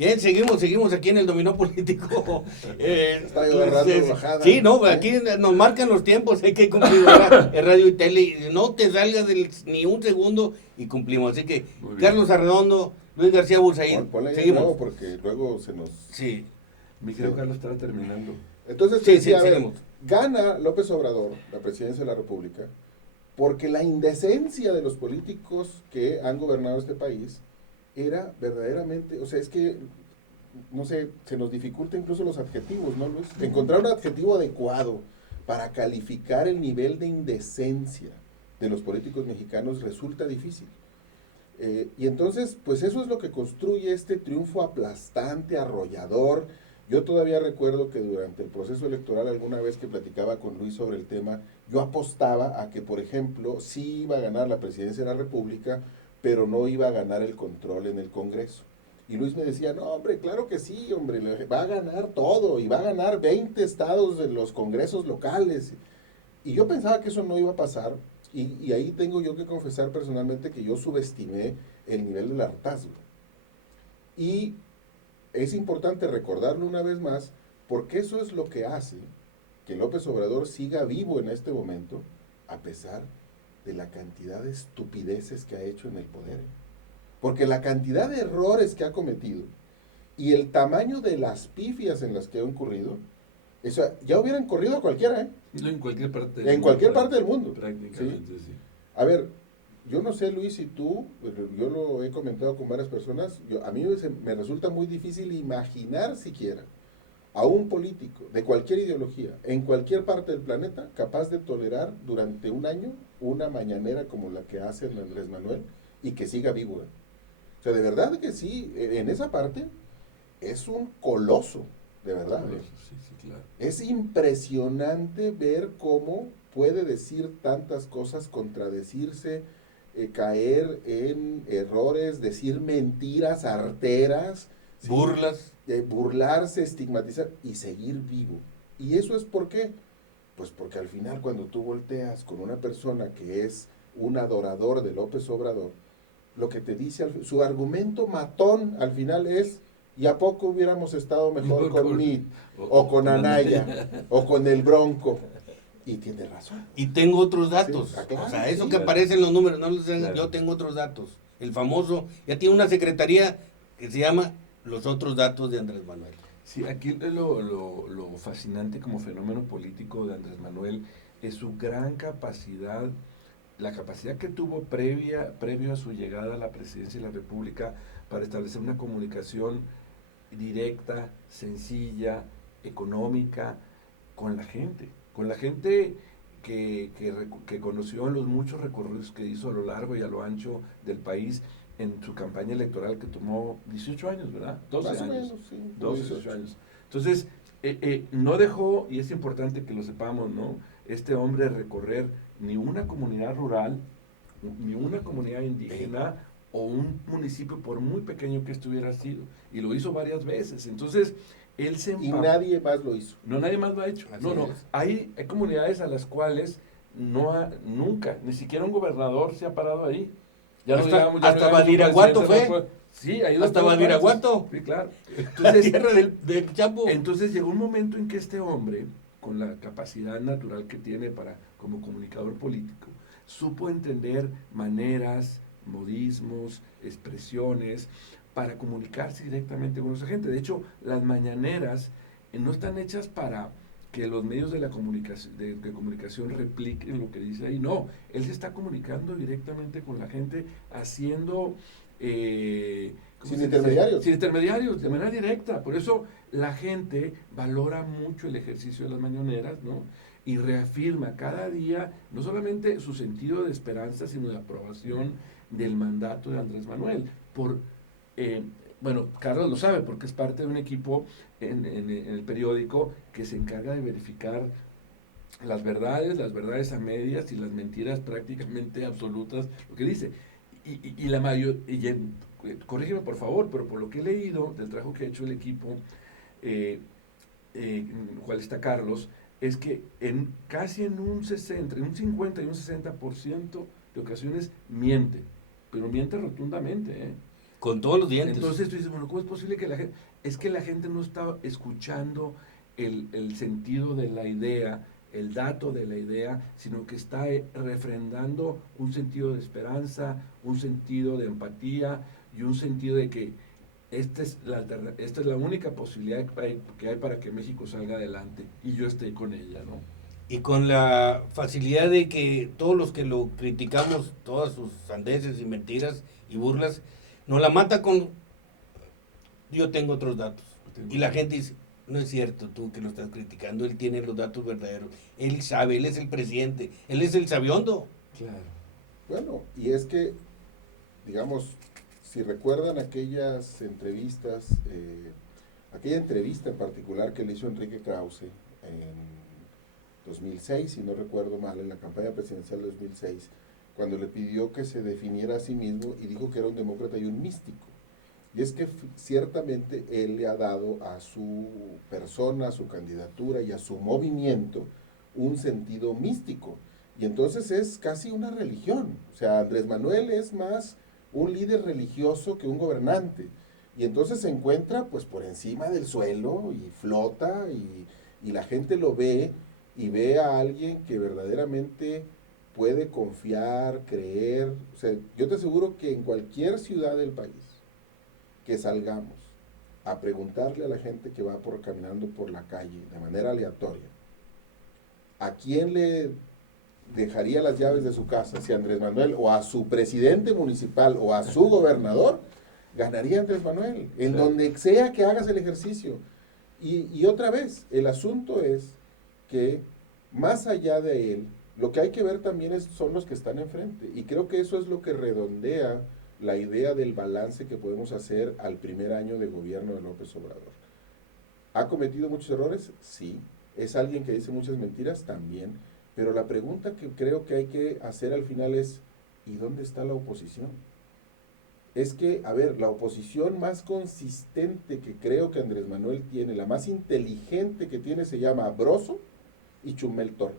Bien, seguimos aquí en el dominó político. Está agarrando bajada. Sí, no, aquí nos marcan los tiempos, hay que cumplir ahora en radio y tele, y no te salgas ni un segundo y cumplimos. Así que, Carlos Arredondo, Luis García Bursaín, Ponle ahí de seguimos. nuevo porque luego se nos... Sí, Mi querido Carlos estaba terminando. Entonces, Sí, decía, a ver, seguimos. gana López Obrador la presidencia de la República porque la indecencia de los políticos que han gobernado este país era verdaderamente, o sea, es que, no sé, se nos dificulta incluso los adjetivos, ¿no, Luis? Encontrar un adjetivo adecuado para calificar el nivel de indecencia de los políticos mexicanos resulta difícil. Y entonces, pues eso es lo que construye este triunfo aplastante, arrollador. Yo todavía recuerdo que durante el proceso electoral, alguna vez que platicaba con Luis sobre el tema, yo apostaba a que, por ejemplo, sí iba a ganar la presidencia de la República, pero no iba a ganar el control en el Congreso. Y Luis me decía, no, hombre, claro que sí, hombre, va a ganar todo, y va a ganar 20 estados de los congresos locales. Y yo pensaba que eso no iba a pasar, y ahí tengo yo que confesar personalmente que yo subestimé el nivel del hartazgo. Y es importante recordarlo una vez más, porque eso es lo que hace que López Obrador siga vivo en este momento, a pesar de la cantidad de estupideces que ha hecho en el poder. Porque la cantidad de errores que ha cometido y el tamaño de las pifias en las que ha incurrido, eso ya hubieran corrido a cualquiera, ¿eh? En cualquier parte del En mundo. cualquier parte del mundo. Prácticamente, sí. A ver, yo no sé, Luis, si tú, yo lo he comentado con varias personas, a mí me resulta muy difícil imaginar siquiera a un político de cualquier ideología, en cualquier parte del planeta, capaz de tolerar durante un año una mañanera como la que hace Andrés Manuel y que siga vivo. O sea, de verdad que sí, en esa parte es un coloso, de verdad. Sí, sí, claro. Es impresionante ver cómo puede decir tantas cosas, contradecirse, caer en errores, decir mentiras arteras, ¿sí? Burlas. Burlarse, estigmatizar y seguir vivo. ¿Y eso es por qué? Pues porque al final cuando tú volteas con una persona que es un adorador de López Obrador, lo que te dice, su argumento matón al final es, ¿y a poco hubiéramos estado mejor con Meade, o con Anaya, o con el Bronco? Y tiene razón. Y tengo otros datos. Sí, claro, O sea, eso sí. que aparece en los números, no los tengan, Claro. yo tengo otros datos. El famoso, ya tiene una secretaría que se llama Los Otros Datos de Andrés Manuel. Sí, aquí lo fascinante como fenómeno político de Andrés Manuel es su gran capacidad, la capacidad que tuvo previo a su llegada a la presidencia de la República para establecer una comunicación directa, sencilla, económica, con la gente que conoció en los muchos recorridos que hizo a lo largo y a lo ancho del país en su campaña electoral que tomó 18 años, ¿verdad? 12 Más o años. menos, sí. 12, 18. 18 años. Entonces, no dejó, y es importante que lo sepamos, ¿no? Este hombre recorrer ni una comunidad rural, ni una comunidad indígena o un municipio, por muy pequeño que estuviera sido. Y lo hizo varias veces. Entonces, él se Y nadie más lo hizo. No, nadie más lo ha hecho. Así No, no. es. Hay comunidades a las cuales nunca, ni siquiera un gobernador se ha parado ahí. Hasta Badiraguato fue. Sí, ha ido Hasta a todas Badiraguato. partes. Sí, claro. La Entonces, tierra del Chapo. entonces llegó un momento en que este hombre, con la capacidad natural que tiene como comunicador político, supo entender maneras, modismos, expresiones, para comunicarse directamente con nuestra gente. De hecho, las mañaneras no están hechas para que los medios de comunicación repliquen lo que dice ahí. No, él se está comunicando directamente con la gente, haciendo... Sin intermediarios. Sin intermediarios, de manera directa. Por eso la gente valora mucho el ejercicio de las mañaneras, ¿no? Y reafirma cada día no solamente su sentido de esperanza, sino de aprobación del mandato de Andrés Manuel. Bueno, Carlos lo sabe porque es parte de un equipo en el periódico que se encarga de verificar las verdades a medias y las mentiras prácticamente absolutas, lo que dice. Y la mayoría, corrígeme por favor, pero por lo que he leído del trabajo que ha hecho el equipo, cual está Carlos, es que casi en un 50 y un 60% de ocasiones miente, pero miente rotundamente, ¿eh? Con todos los dientes. Entonces tú dices, bueno, ¿cómo es posible que la gente... Es que la gente no está escuchando el sentido de la idea, el dato de la idea, sino que está refrendando un sentido de esperanza, un sentido de empatía y un sentido de que esta es la única posibilidad que hay para que México salga adelante y yo esté con ella, ¿no? Y con la facilidad de que todos los que lo criticamos, todas sus sandeces y mentiras y burlas, nos la mata con yo tengo otros datos. Y la gente dice, no es cierto tú que lo estás criticando, él tiene los datos verdaderos, él sabe, él es el presidente, él es el sabiondo. Claro. Bueno, y es que, digamos, si recuerdan aquellas entrevistas, aquella entrevista en particular que le hizo Enrique Krause en 2006, si no recuerdo mal, en la campaña presidencial de 2006, cuando le pidió que se definiera a sí mismo y dijo que era un demócrata y un místico. Y es que ciertamente él le ha dado a su persona, a su candidatura y a su movimiento un sentido místico. Y entonces es casi una religión. O sea, Andrés Manuel es más un líder religioso que un gobernante. Y entonces se encuentra pues por encima del suelo y flota y la gente lo ve y ve a alguien que verdaderamente puede confiar, creer. O sea, yo te aseguro que en cualquier ciudad del país que salgamos a preguntarle a la gente que va caminando por la calle de manera aleatoria, ¿a quién le dejaría las llaves de su casa? Si a Andrés Manuel o a su presidente municipal o a su gobernador, ganaría Andrés Manuel, en donde sea que hagas el ejercicio. Y otra vez, el asunto es que más allá de él, lo que hay que ver también son los que están enfrente. Y creo que eso es lo que redondea la idea del balance que podemos hacer al primer año de gobierno de López Obrador. ¿Ha cometido muchos errores? Sí. ¿Es alguien que dice muchas mentiras? También. Pero la pregunta que creo que hay que hacer al final es, ¿y dónde está la oposición? Es que, a ver, la oposición más consistente que creo que Andrés Manuel tiene, la más inteligente que tiene, se llama Broso y Chumel Torres.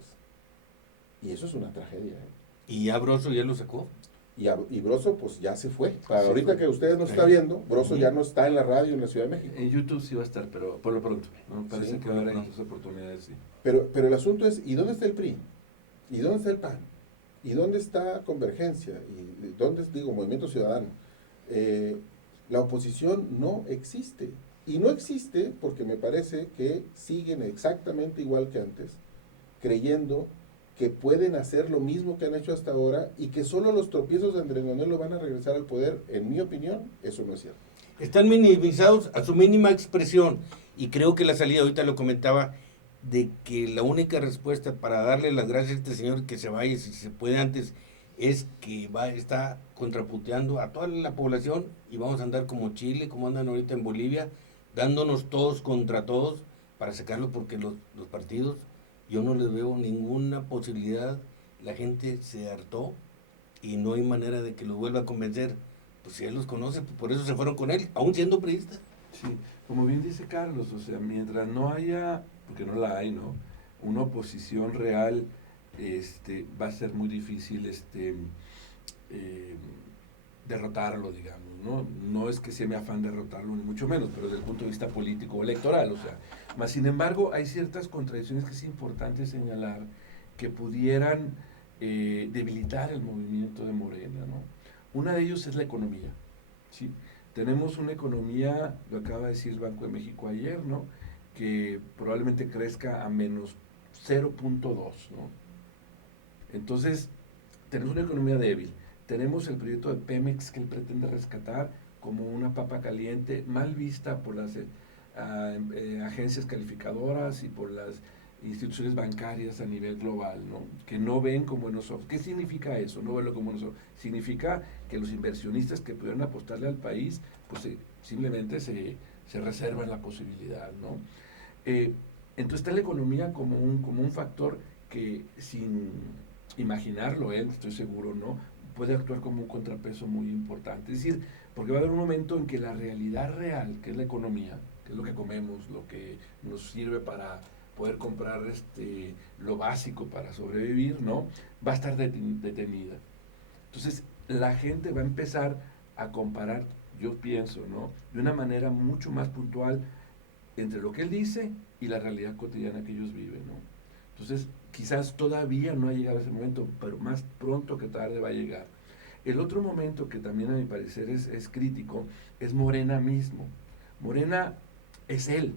Y eso es una tragedia, ¿eh? Y ya Broso ya lo sacó. Y Broso pues ya se fue. Para ahorita que ustedes no está viendo, Broso ya no está en la radio en la Ciudad de México. En YouTube sí va a estar, pero por lo pronto. ¿No? Parece que va a haber otras oportunidades, sí. Pero el asunto es, ¿y dónde está el PRI? ¿Y dónde está el PAN? ¿Y dónde está Convergencia? ¿Y dónde, Movimiento Ciudadano? La oposición no existe. Y no existe porque me parece que siguen exactamente igual que antes, creyendo que pueden hacer lo mismo que han hecho hasta ahora y que solo los tropiezos de Andrés Manuel lo van a regresar al poder. En mi opinión, eso no es cierto. Están minimizados a su mínima expresión y creo que la salida, ahorita lo comentaba, de que la única respuesta para darle las gracias a este señor que se vaya, si se puede antes, es que está contraputeando a toda la población y vamos a andar como Chile, como andan ahorita en Bolivia, dándonos todos contra todos para sacarlo porque los partidos, yo no les veo ninguna posibilidad, la gente se hartó y no hay manera de que los vuelva a convencer, pues si él los conoce, pues por eso se fueron con él, aún siendo priista. Sí, como bien dice Carlos, o sea, mientras no haya, porque no la hay, ¿no? Una oposición real, va a ser muy difícil derrotarlo, digamos, ¿no? No es que sea mi afán derrotarlo, ni mucho menos, pero desde el punto de vista político o electoral, o sea, más sin embargo, hay ciertas contradicciones que es importante señalar que pudieran debilitar el movimiento de Morena, ¿no? Una de ellos es la economía, ¿sí? Tenemos una economía, lo acaba de decir el Banco de México ayer, ¿no? Que probablemente crezca a menos 0.2, ¿no? Entonces, tenemos una economía débil. Tenemos el proyecto de Pemex que él pretende rescatar como una papa caliente, mal vista por las agencias calificadoras y por las instituciones bancarias a nivel global, ¿no? Que no ven con buenos ojos. ¿Qué significa eso? No verlo con buenos ojos. Significa que los inversionistas que pudieran apostarle al país, pues simplemente se reservan la posibilidad, ¿no? Entonces está la economía como un factor que sin imaginarlo él, estoy seguro, ¿no? Puede actuar como un contrapeso muy importante. Es decir, porque va a haber un momento en que la realidad real, que es la economía, que es lo que comemos, lo que nos sirve para poder comprar lo básico para sobrevivir, ¿no? Va a estar detenida. Entonces, la gente va a empezar a comparar yo pienso, ¿no? De una manera mucho más puntual entre lo que él dice y la realidad cotidiana que ellos viven, ¿no? Entonces, quizás todavía no ha llegado ese momento, pero más pronto que tarde va a llegar. El otro momento que también a mi parecer es crítico es Morena mismo. Morena es él.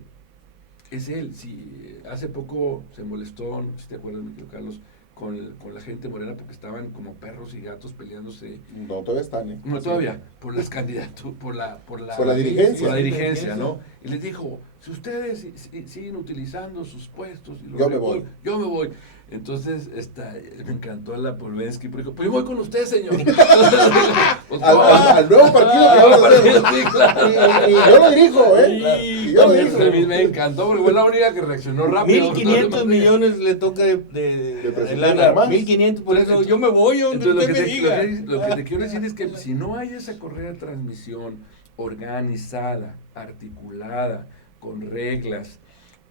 Si hace poco se molestó, no sé si te acuerdas, mi querido Carlos, con la gente morena porque estaban como perros y gatos peleándose. No, todavía están, ¿eh? No, todavía, por las candidaturas, por la dirigencia. Por la dirigencia, ¿no? Y les dijo, si ustedes siguen utilizando sus puestos, y yo me voy. Yo me voy. Entonces, me encantó la Polvensky, porque dijo, pues yo voy con usted, señor. al nuevo partido que vamos a hacer. Sí, claro. Y yo lo dirijo, ¿eh? Y yo lo dirijo. Me encantó, porque fue la única que reaccionó rápido. 1.500 millones le toca de lana. 1.500, por eso yo me voy donde Entonces, usted me diga. lo que te quiero decir es que si no hay esa correa de transmisión organizada, articulada, con reglas,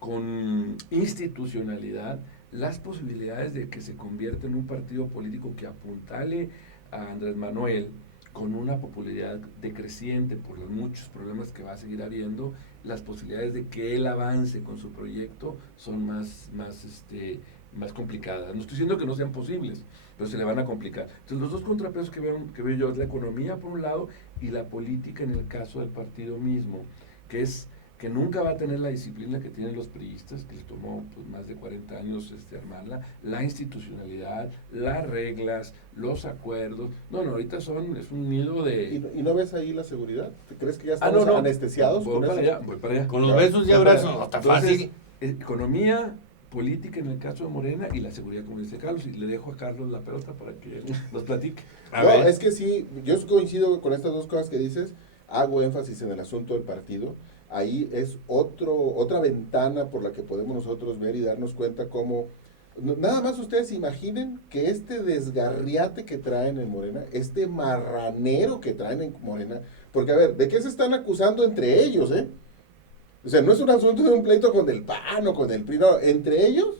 con institucionalidad, las posibilidades de que se convierta en un partido político que apuntale a Andrés Manuel con una popularidad decreciente por los muchos problemas que va a seguir habiendo, las posibilidades de que él avance con su proyecto son más complicadas. No estoy diciendo que no sean posibles, pero se le van a complicar. Entonces, los dos contrapesos que veo yo es la economía por un lado y la política en el caso del partido mismo, que nunca va a tener la disciplina que tienen los priistas, que les tomó pues, más de 40 años armarla, la institucionalidad, las reglas, los acuerdos. No, ahorita es un nido de... ¿Y no ves ahí la seguridad? ¿Crees que ya estamos anestesiados? Voy para allá. Con los besos y abrazos, no está fácil. Economía, política en el caso de Morena y la seguridad, como dice Carlos, y le dejo a Carlos la pelota para que nos platique. Es que sí, yo coincido con estas dos cosas que dices, hago énfasis en el asunto del partido. Ahí es otra ventana por la que podemos nosotros ver y darnos cuenta cómo, nada más ustedes imaginen que este desgarriate que traen en Morena, este marranero que traen en Morena, porque a ver, ¿de qué se están acusando entre ellos, O sea, no es un asunto de un pleito con el PAN o con el PRI, no, entre ellos,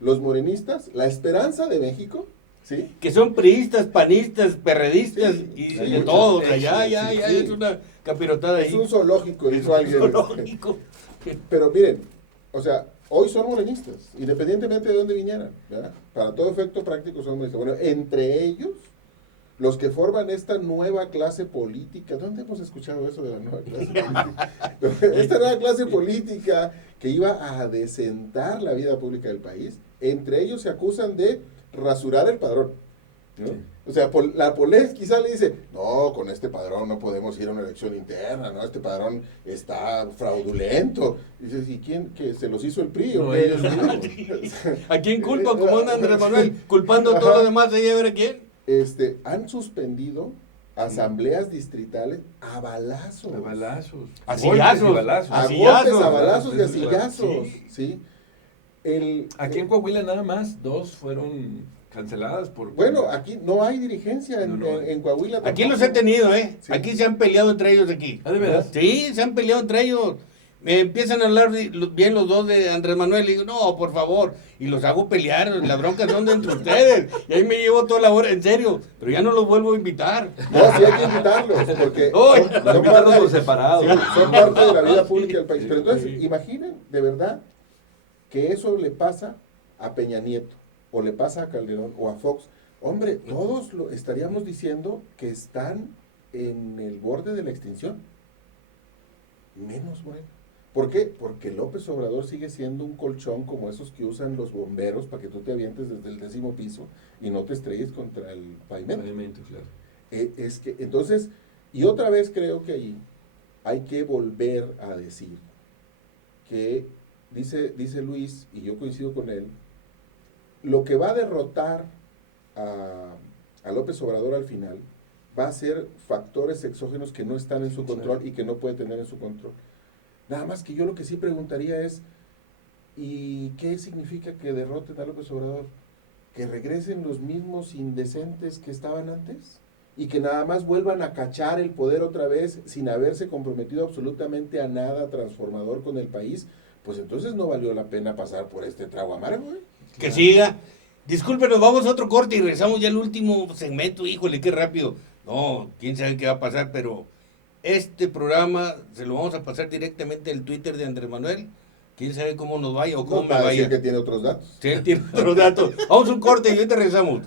los morenistas, la esperanza de México, ¿sí? Que son priistas, panistas, perredistas y de todo. Ya sí. es una capirotada ahí. Es un zoológico, dijo alguien. Zoológico. Pero miren, o sea, hoy son morenistas, independientemente de dónde vinieran, ¿verdad? Para todo efecto práctico son morenistas. Bueno, entre ellos, los que forman esta nueva clase política, ¿dónde hemos escuchado eso de la nueva clase política? Esta nueva clase política que iba a desentar la vida pública del país, entre ellos se acusan de rasurar el padrón, ¿no? Sí. O sea, la Polés quizá le dice, no, con este padrón no podemos ir a una elección interna, ¿no? Este padrón está fraudulento. Y dices, ¿y quién? ¿Que se los hizo el PRI? No, ¿o qué? ¿A quién culpa? ¿Cómo anda Andrés Manuel? Culpando a todo lo demás, ahí a ver a quién. Han suspendido asambleas distritales a balazos. A balazos. A sillazos. A golpes, a balazos y a sillazos. ¿Sí? Aquí en Coahuila nada más 2 fueron canceladas por... Bueno, aquí no hay dirigencia en Coahuila. Aquí los he tenido, Sí. Aquí se han peleado entre ellos aquí. ¿Ah, de veras? Sí, se han peleado entre ellos. Me empiezan a hablar bien los dos de Andrés Manuel. Y digo, no, por favor. Y los hago pelear. Las broncas son de entre ustedes. Y ahí me llevo toda la hora, en serio. Pero ya no los vuelvo a invitar. No, sí hay que invitarlos. Porque son parte, por separado. Son parte de la vida pública del país. Pero entonces, imaginen, de verdad, que eso le pasa a Peña Nieto, o le pasa a Calderón, o a Fox. Hombre, todos estaríamos diciendo que están en el borde de la extinción. Menos Morena. ¿Por qué? Porque López Obrador sigue siendo un colchón como esos que usan los bomberos para que tú te avientes desde el 10º piso y no te estrelles contra el pavimento. Claro. Es que, entonces, y otra vez creo que ahí hay que volver a decir que, dice Luis, y yo coincido con él, lo que va a derrotar a López Obrador al final va a ser factores exógenos que no están en su control y que no puede tener en su control. Nada más que yo lo que sí preguntaría es, ¿y qué significa que derroten a López Obrador? ¿Que regresen los mismos indecentes que estaban antes? ¿Y que nada más vuelvan a cachar el poder otra vez sin haberse comprometido absolutamente a nada transformador con el país? Pues entonces no valió la pena pasar por este trago amargo, Que siga. Discúlpenos, vamos a otro corte y regresamos ya al último segmento. Híjole, qué rápido. No, quién sabe qué va a pasar, pero este programa se lo vamos a pasar directamente al Twitter de Andrés Manuel. Quién sabe cómo nos vaya o cómo No, me para decir vaya. que tiene otros datos. Sí, él tiene otros datos. Vamos a un corte y ahorita regresamos.